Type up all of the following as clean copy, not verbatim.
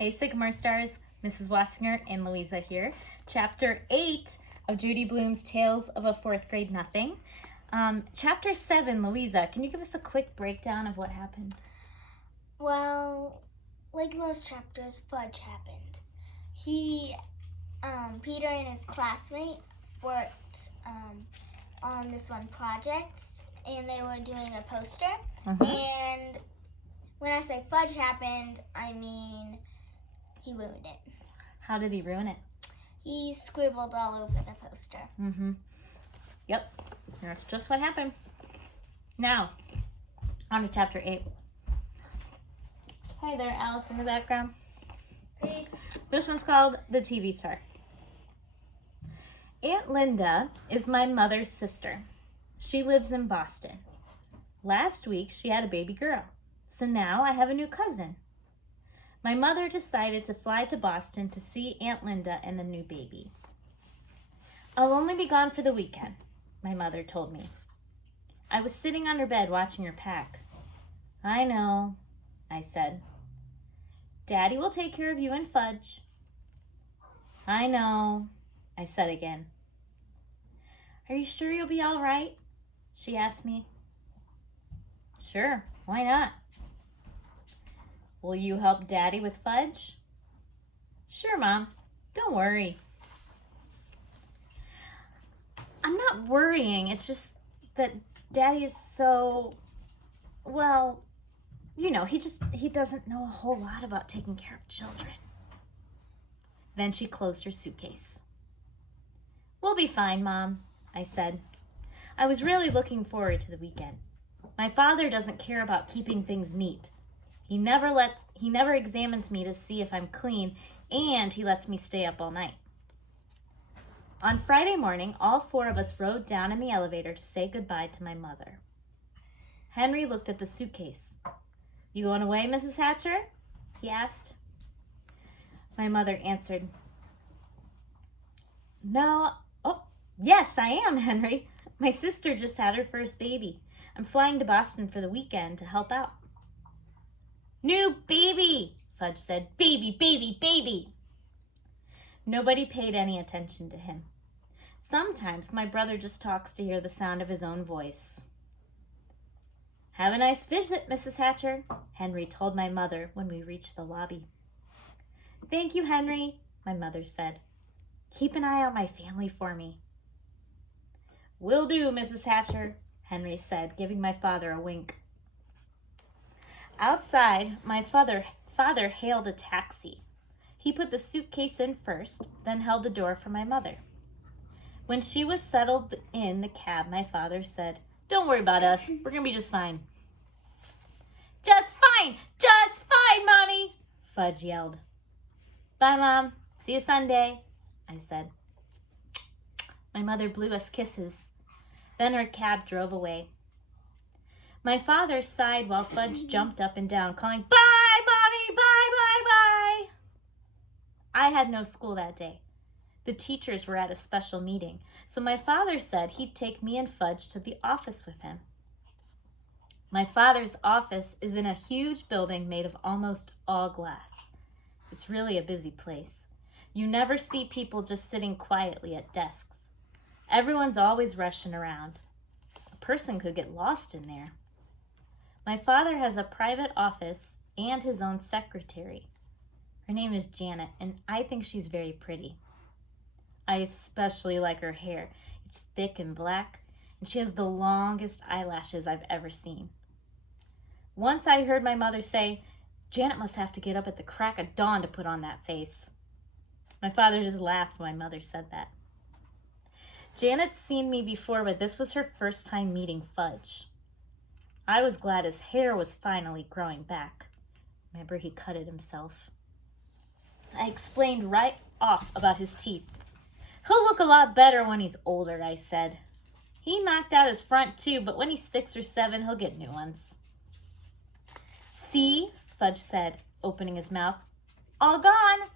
Hey Sycamore Stars, Mrs. Wassinger and Louisa here. Chapter 8 of Judy Blume's Tales of a Fourth Grade Nothing. Chapter 7, Louisa, can you give us a quick breakdown of what happened? Well, like most chapters, fudge happened. Peter and his classmate worked on this one project, and they were doing a poster. And when I say fudge happened, I mean he ruined it. How did he ruin it? He scribbled all over the poster. Yep, that's just what happened. Now, on to chapter 8. Hi there, Alice in the background. Peace. This one's called The TV Star. Aunt Linda is my mother's sister. She lives in Boston. Last week, she had a baby girl. So now I have a new cousin. My mother decided to fly to Boston to see Aunt Linda and the new baby. I'll only be gone for the weekend, my mother told me. I was sitting on her bed watching her pack. I know, I said. Daddy will take care of you and Fudge. I know, I said again. Are you sure you'll be all right? She asked me. Sure, why not? Will you help Daddy with Fudge? Sure, Mom. Don't worry. I'm not worrying. It's just that Daddy is so, well, you know, he doesn't know a whole lot about taking care of children. Then she closed her suitcase. We'll be fine, Mom, I said. I was really looking forward to the weekend. My father doesn't care about keeping things neat. He never examines me to see if I'm clean, and he lets me stay up all night. On Friday morning, all 4 of us rode down in the elevator to say goodbye to my mother. Henry looked at the suitcase. You going away, Mrs. Hatcher? He asked. My mother answered, No. Oh, yes, I am, Henry. My sister just had her first baby. I'm flying to Boston for the weekend to help out. New baby, Fudge said. Baby, baby, baby. Nobody paid any attention to him. Sometimes my brother just talks to hear the sound of his own voice. Have a nice visit, Mrs. Hatcher, Henry told my mother when we reached the lobby. Thank you, Henry, my mother said. Keep an eye on my family for me. Will do, Mrs. Hatcher, Henry said, giving my father a wink. Outside, my father hailed a taxi. He put the suitcase in first, then held the door for my mother. When she was settled in the cab, my father said, Don't worry about us. We're going to be just fine. Just fine! Just fine, Mommy! Fudge yelled. Bye, Mom. See you Sunday, I said. My mother blew us kisses. Then her cab drove away. My father sighed while Fudge jumped up and down, calling, Bye, Mommy! Bye, bye, bye! I had no school that day. The teachers were at a special meeting, so my father said he'd take me and Fudge to the office with him. My father's office is in a huge building made of almost all glass. It's really a busy place. You never see people just sitting quietly at desks. Everyone's always rushing around. A person could get lost in there. My father has a private office and his own secretary. Her name is Janet, and I think she's very pretty. I especially like her hair. It's thick and black, and she has the longest eyelashes I've ever seen. Once I heard my mother say, Janet must have to get up at the crack of dawn to put on that face. My father just laughed when my mother said that. Janet's seen me before, but this was her first time meeting Fudge. I was glad his hair was finally growing back. Remember, he cut it himself. I explained right off about his teeth. He'll look a lot better when he's older, I said. He knocked out his front too, but when he's 6 or 7, he'll get new ones. See, Fudge said, opening his mouth. All gone.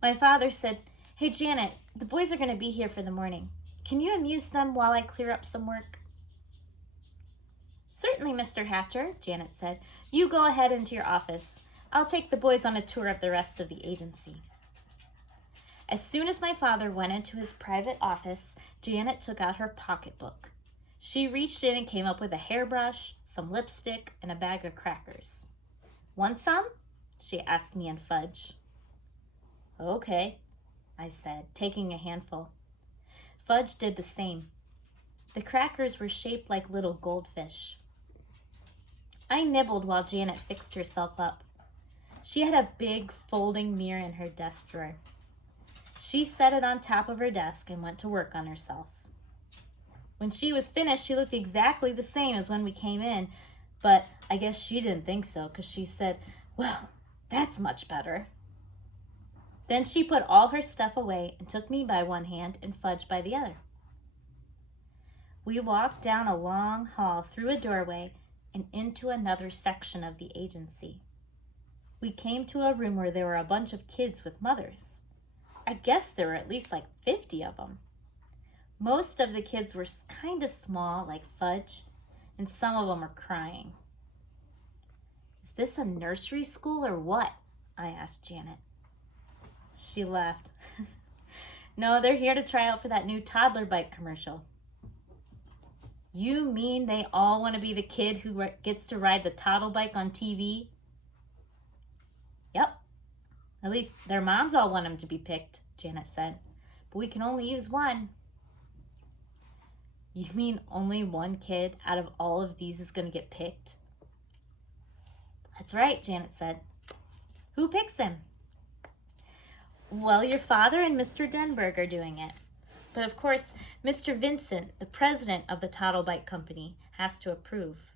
My father said, Hey, Janet, the boys are going to be here for the morning. Can you amuse them while I clear up some work? Certainly, Mr. Hatcher, Janet said. You go ahead into your office. I'll take the boys on a tour of the rest of the agency." As soon as my father went into his private office, Janet took out her pocketbook. She reached in and came up with a hairbrush, some lipstick, and a bag of crackers. "Want some?" she asked me and Fudge. "Okay," I said, taking a handful. Fudge did the same. The crackers were shaped like little goldfish. I nibbled while Janet fixed herself up. She had a big folding mirror in her desk drawer. She set it on top of her desk and went to work on herself. When she was finished, she looked exactly the same as when we came in, but I guess she didn't think so because she said, "Well, that's much better." Then she put all her stuff away and took me by one hand and Fudge by the other. We walked down a long hall through a doorway and into another section of the agency. We came to a room where there were a bunch of kids with mothers. I guess there were at least like 50 of them. Most of the kids were kind of small, like Fudge, and some of them were crying. "Is this a nursery school or what?" I asked Janet. She laughed. "No, they're here to try out for that new toddler bike commercial." "You mean they all want to be the kid who gets to ride the toddle bike on TV?" "Yep. At least their moms all want them to be picked," Janet said. "But we can only use one." "You mean only one kid out of all of these is going to get picked?" "That's right," Janet said. "Who picks him?" "Well, your father and Mr. Denberg are doing it. But of course, Mr. Vincent, the president of the Toddle Bike Company, has to approve."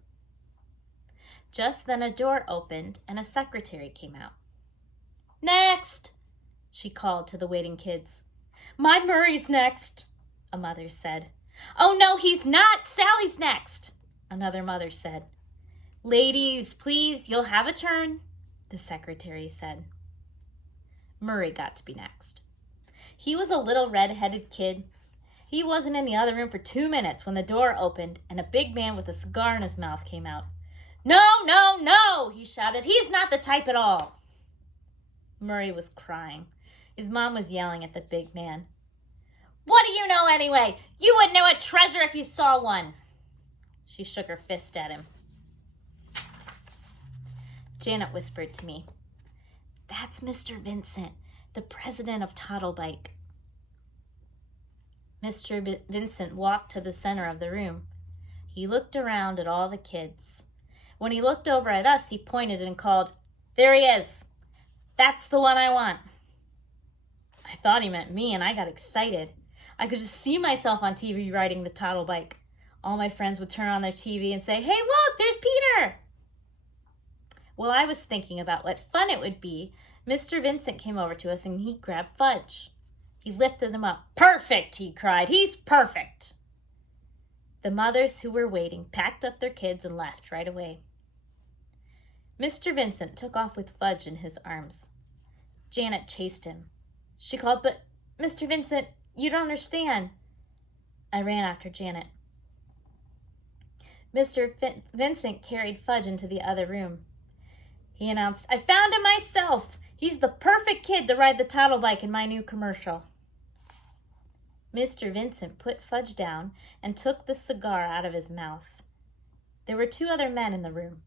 Just then a door opened and a secretary came out. "Next!" she called to the waiting kids. "My Murray's next," a mother said. "Oh no, he's not! Sally's next," another mother said. "Ladies, please, you'll have a turn," the secretary said. Murray got to be next. He was a little red-headed kid. He wasn't in the other room for 2 minutes when the door opened and a big man with a cigar in his mouth came out. "No, no, no," he shouted. "He's not the type at all." Murray was crying. His mom was yelling at the big man. "What do you know anyway? You would know a treasure if you saw one." She shook her fist at him. Janet whispered to me, "That's Mr. Vincent, the president of Toddle Bike." Mr. Vincent walked to the center of the room. He looked around at all the kids. When he looked over at us, he pointed and called, "There he is. That's the one I want." I thought he meant me, and I got excited. I could just see myself on TV riding the toddle bike. All my friends would turn on their TV and say, "Hey, look, there's Peter." While I was thinking about what fun it would be, Mr. Vincent came over to us and he grabbed Fudge. He lifted him up. "Perfect," he cried. "He's perfect." The mothers who were waiting packed up their kids and left right away. Mr. Vincent took off with Fudge in his arms. Janet chased him. She called, "But, Mr. Vincent, you don't understand." I ran after Janet. Mr. Vincent carried Fudge into the other room. He announced, "I found him myself. He's the perfect kid to ride the toddle bike in my new commercial." Mr. Vincent put Fudge down and took the cigar out of his mouth. There were 2 other men in the room.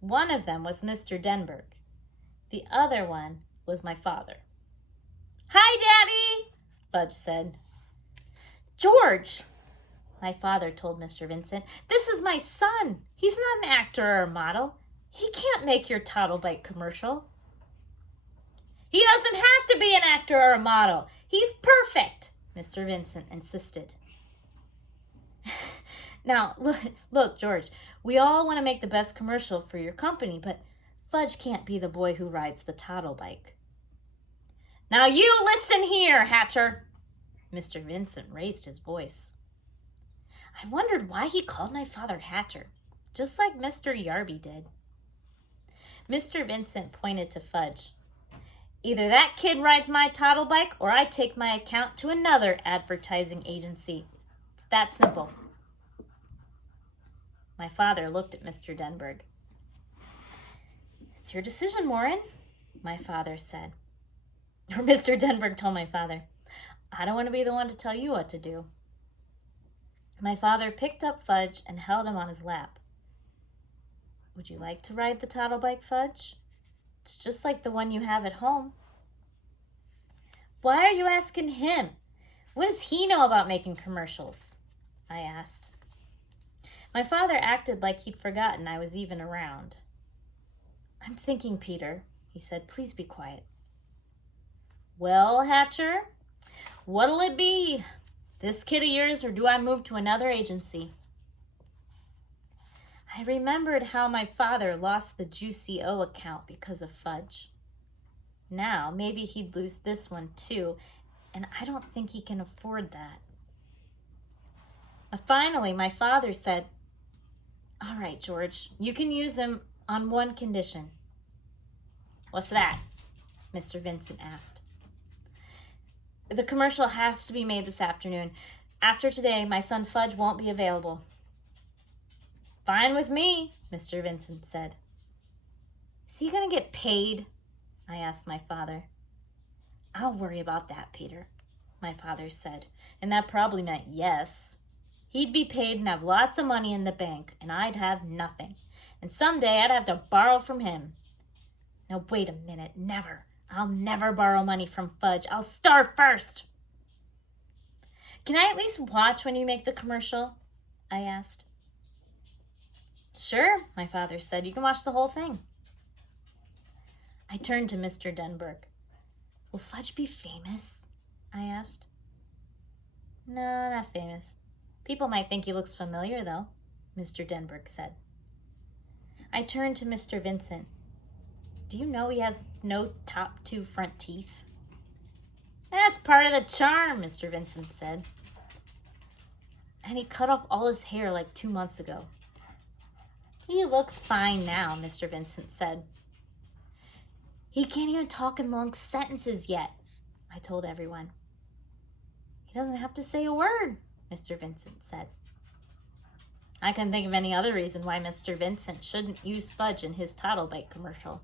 One of them was Mr. Denberg. The other one was my father. "Hi, Daddy," Fudge said. "George," my father told Mr. Vincent, "this is my son. He's not an actor or a model. He can't make your toddle bike commercial." "He doesn't have to be an actor or a model. He's perfect," Mr. Vincent insisted. "Now, look, George, we all want to make the best commercial for your company, but Fudge can't be the boy who rides the toddle bike." "Now you listen here, Hatcher." Mr. Vincent raised his voice. I wondered why he called my father Hatcher, just like Mr. Yarby did. Mr. Vincent pointed to Fudge. "Either that kid rides my toddle bike or I take my account to another advertising agency. It's that simple." My father looked at Mr. Denberg. "It's It's your decision, Warren, my father said. Or Mr. Denberg told my father, I don't want to be the one to tell you what to do. My father picked up Fudge and held him on his lap. Would you like to ride the toddle bike, Fudge? It's just like the one you have at home. Why are you asking him? What does he know about making commercials? I asked. My father acted like he'd forgotten I was even around. I'm thinking, Peter, he said. Please be quiet. Well, Hatcher, what'll it be? This kid of yours, or do I move to another agency? I remembered how my father lost the Juicy O account because of Fudge. Now, maybe he'd lose this one too, and I don't think he can afford that. Finally, my father said, All right, George, you can use him on one condition. What's that? Mr. Vincent asked. The commercial has to be made this afternoon. After today, my son Fudge won't be available. Fine with me, Mr. Vincent said. Is he going to get paid? I asked my father. I'll worry about that, Peter, my father said, and that probably meant yes. He'd be paid and have lots of money in the bank, and I'd have nothing. And someday I'd have to borrow from him. Now, wait a minute. Never. I'll never borrow money from Fudge. I'll starve first. Can I at least watch when you make the commercial? I asked. Sure, my father said. You can watch the whole thing. I turned to Mr. Denberg. Will Fudge be famous? I asked. No, not famous. People might think he looks familiar, though, Mr. Denberg said. I turned to Mr. Vincent. Do you know he has no top two front teeth? That's part of the charm, Mr. Vincent said. And he cut off all his hair like 2 months ago. He looks fine now, Mr. Vincent said. He can't even talk in long sentences yet, I told everyone. He doesn't have to say a word, Mr. Vincent said. I couldn't think of any other reason why Mr. Vincent shouldn't use Fudge in his toddle bike commercial.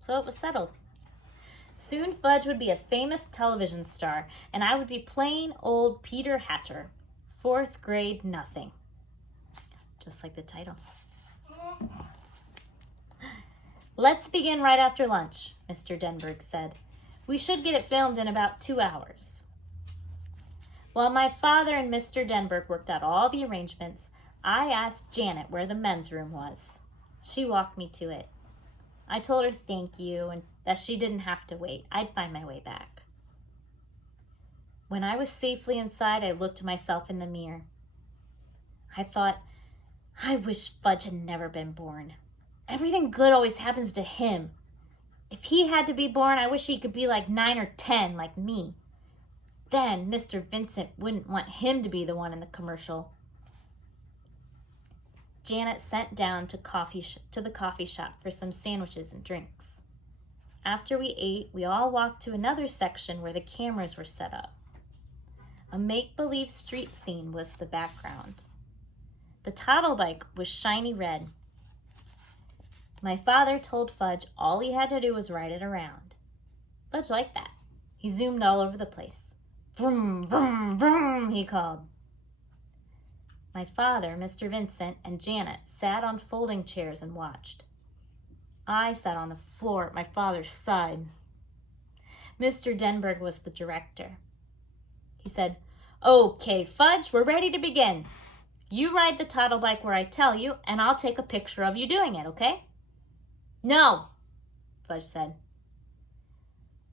So it was settled. Soon Fudge would be a famous television star, and I would be plain old Peter Hatcher, 4th grade nothing. Just like the title. Let's begin right after lunch, Mr. Denberg said. We should get it filmed in about 2 hours. While my father and Mr. Denberg worked out all the arrangements, I asked Janet where the men's room was. She walked me to it. I told her thank you and that she didn't have to wait. I'd find my way back. When I was safely inside, I looked at myself in the mirror. I thought, I wish Fudge had never been born. Everything good always happens to him. If he had to be born, I wish he could be like 9 or 10, like me. Then Mr. Vincent wouldn't want him to be the one in the commercial. Janet sent down to the coffee shop for some sandwiches and drinks. After we ate, we all walked to another section where the cameras were set up. A make-believe street scene was the background. The toddle bike was shiny red. My father told Fudge all he had to do was ride it around. Fudge liked that. He zoomed all over the place. Vroom, vroom, vroom, he called. My father, Mr. Vincent, and Janet sat on folding chairs and watched. I sat on the floor at my father's side. Mr. Denberg was the director. He said, Okay, Fudge, we're ready to begin. You ride the toddle bike where I tell you, and I'll take a picture of you doing it, okay? No, Fudge said.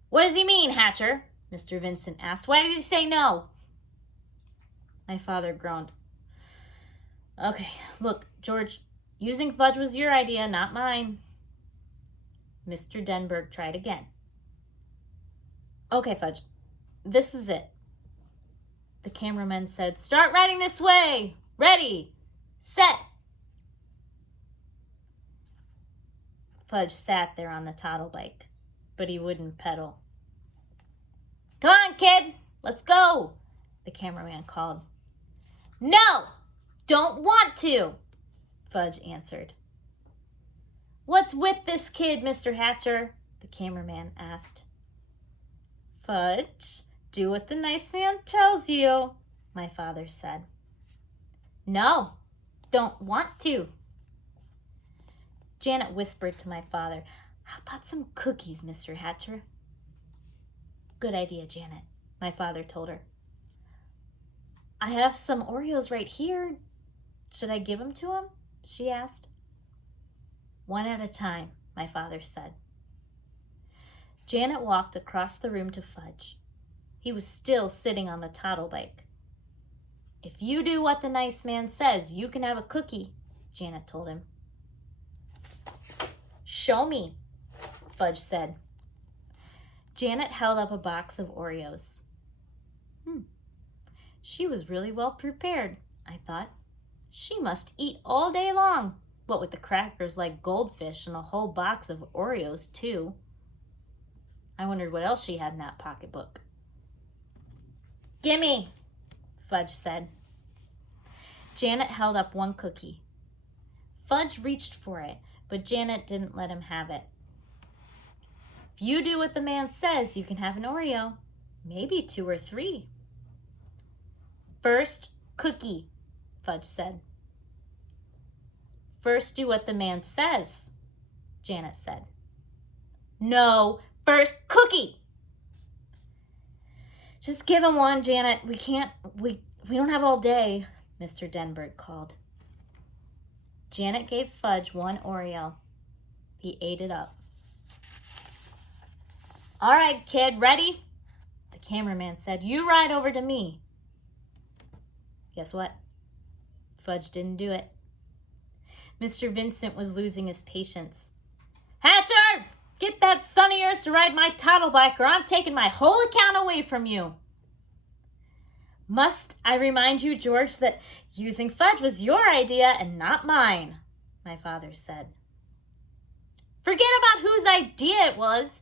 What does he mean, Hatcher? Mr. Vincent asked. Why did he say no? My father groaned. Okay, look, George, using Fudge was your idea, not mine. Mr. Denberg tried again. Okay, Fudge, this is it. The cameraman said, Start riding this way. Ready, set. Fudge sat there on the toddle bike, but he wouldn't pedal. Come on, kid, let's go, the cameraman called. No, don't want to, Fudge answered. "What's with this kid, Mr. Hatcher?" the cameraman asked. "Fudge, do what the nice man tells you," my father said. "No, don't want to." Janet whispered to my father, "How about some cookies, Mr. Hatcher?" "Good idea, Janet," my father told her. "I have some Oreos right here. Should I give them to him?" she asked. "One at a time," my father said. Janet walked across the room to Fudge. He was still sitting on the toddle bike. "If you do what the nice man says, you can have a cookie," Janet told him. "Show me," Fudge said. Janet held up a box of Oreos. She was really well prepared, I thought. She must eat all day long, what with the crackers like goldfish and a whole box of Oreos, too. I wondered what else she had in that pocketbook. "Gimme," Fudge said. Janet held up one cookie. Fudge reached for it, but Janet didn't let him have it. "If you do what the man says, you can have an Oreo, maybe 2 or 3. "First cookie," Fudge said. "First do what the man says," Janet said. "No, first cookie." "Just give him one, Janet. We don't have all day," Mr. Denberg called. Janet gave Fudge one Oreo. He ate it up. "All right, kid, ready?" the cameraman said. "You ride over to me." Guess what? Fudge didn't do it. Mr. Vincent was losing his patience. "Hatcher, get that son of yours to ride my toddle bike or I'm taking my whole account away from you." "Must I remind you, George, that using Fudge was your idea and not mine," my father said. "Forget about whose idea it was.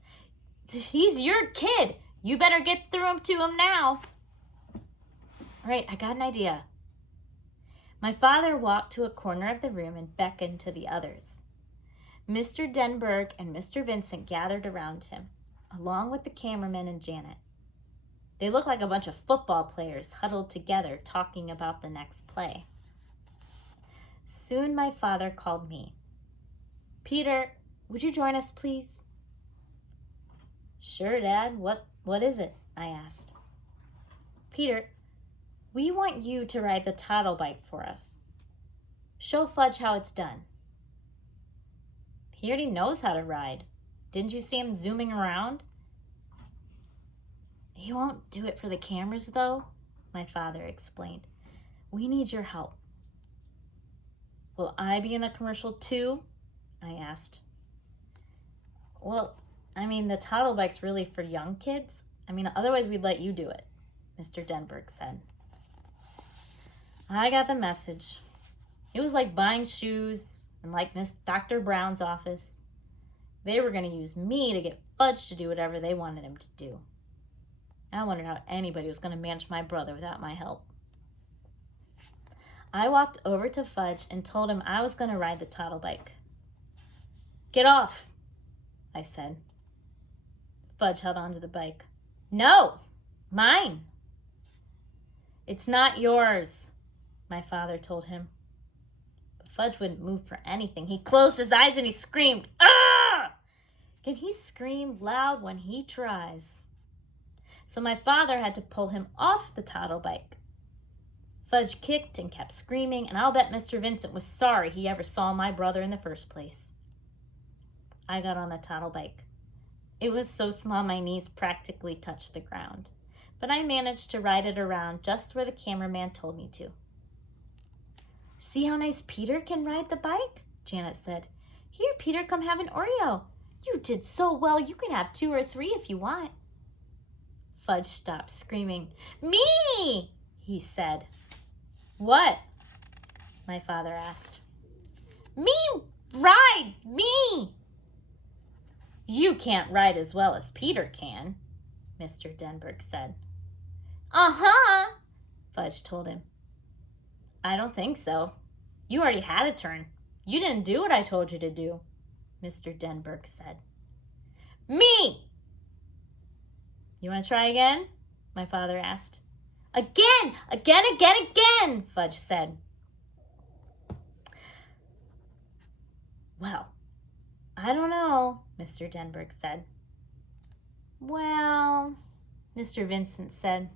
He's your kid. You better get through to him now." "All right, I got an idea." My father walked to a corner of the room and beckoned to the others. Mr. Denberg and Mr. Vincent gathered around him, along with the cameraman and Janet. They looked like a bunch of football players huddled together talking about the next play. Soon my father called me. "Peter, would you join us, please?" "Sure, Dad. What is it?" I asked. "Peter, we want you to ride the toddle bike for us. Show Fudge how it's done." "He already knows how to ride. Didn't you see him zooming around?" "He won't do it for the cameras, though," my father explained. "We need your help." "Will I be in the commercial too?" I asked. "Well, the toddle bike's really for young kids. Otherwise we'd let you do it," Mr. Denberg said. I got the message. It was like buying shoes and like Miss Dr. Brown's office. They were going to use me to get Fudge to do whatever they wanted him to do. I wondered how anybody was going to manage my brother without my help. I walked over to Fudge and told him I was going to ride the toddle bike. "Get off," I said. Fudge held onto the bike. "No, mine." "It's not yours," my father told him. But Fudge wouldn't move for anything. He closed his eyes and he screamed, "Ah!" And he screamed loud when he tries. So my father had to pull him off the toddle bike. Fudge kicked and kept screaming, and I'll bet Mr. Vincent was sorry he ever saw my brother in the first place. I got on the toddle bike. It was so small my knees practically touched the ground, but I managed to ride it around just where the cameraman told me to. "See how nice Peter can ride the bike?" Janet said. "Here, Peter, come have an Oreo. You did so well, you can have 2 or 3 if you want." Fudge stopped screaming. "Me!" he said. "What?" my father asked. "Me ride! Me!" "You can't ride as well as Peter can," Mr. Denberg said. "Uh-huh," Fudge told him. "I don't think so. You already had a turn. You didn't do what I told you to do," Mr. Denberg said. Me! You want to try again? My father asked. Again! Again! Fudge said. Well, I don't know, Mr. Denberg said. Well, Mr. Vincent said.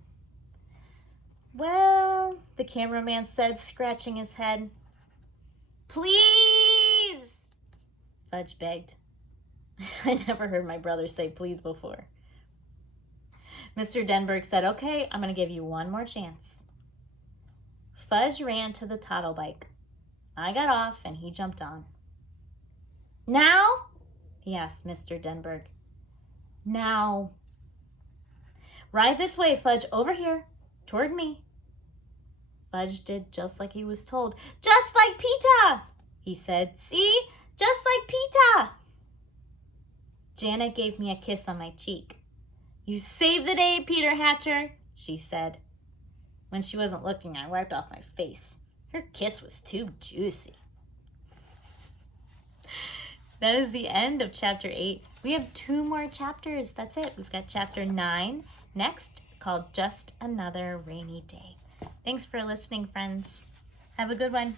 Well, the cameraman said, scratching his head. Please! Fudge begged. I never heard my brother say please before. Mr. Denberg said, okay, I'm going to give you one more chance. Fudge ran to the toddle bike. I got off and he jumped on. Now? He asked Mr. Denberg. Now. Ride this way, Fudge, over here, toward me. Fudge did just like he was told. Just like Pita, he said. See? Just like Pita. Janet gave me a kiss on my cheek. You saved the day, Peter Hatcher, she said. When she wasn't looking, I wiped off my face. Her kiss was too juicy. That is the end of chapter 8. We have 2 more chapters. That's it. We've got chapter 9 next, called Just Another Rainy Day. Thanks for listening, friends. Have a good one.